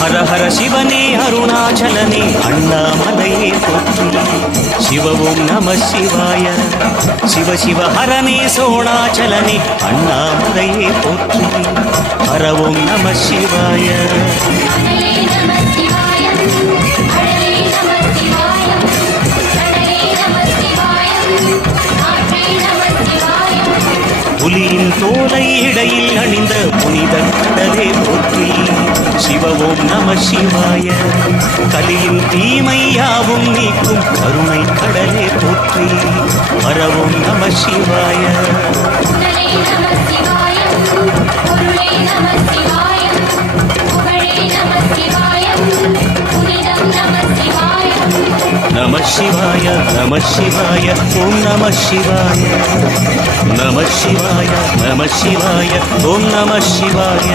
हर हर शिवने अरुणाचलने अण्णामलये पोट्टि शिव ओं नमः शिवाय शिव शिव हरने सोणाचलने अण्णामलये पोट्टि हर ओं नमः शिवाय புலியின் தோலை இடையில் அணிந்த புனித கடலே போற்றி சிவ ஓம் நம சிவாய கலியின் தீமை யாவும் நீக்கும் கருணை கடலே போற்றி ஹர ஓம் நம சிவாய நம சிவாய நம சிவாய ஓம் நம சிவாய நம சிவாய நம சிவாய ஓம் நம சிவாய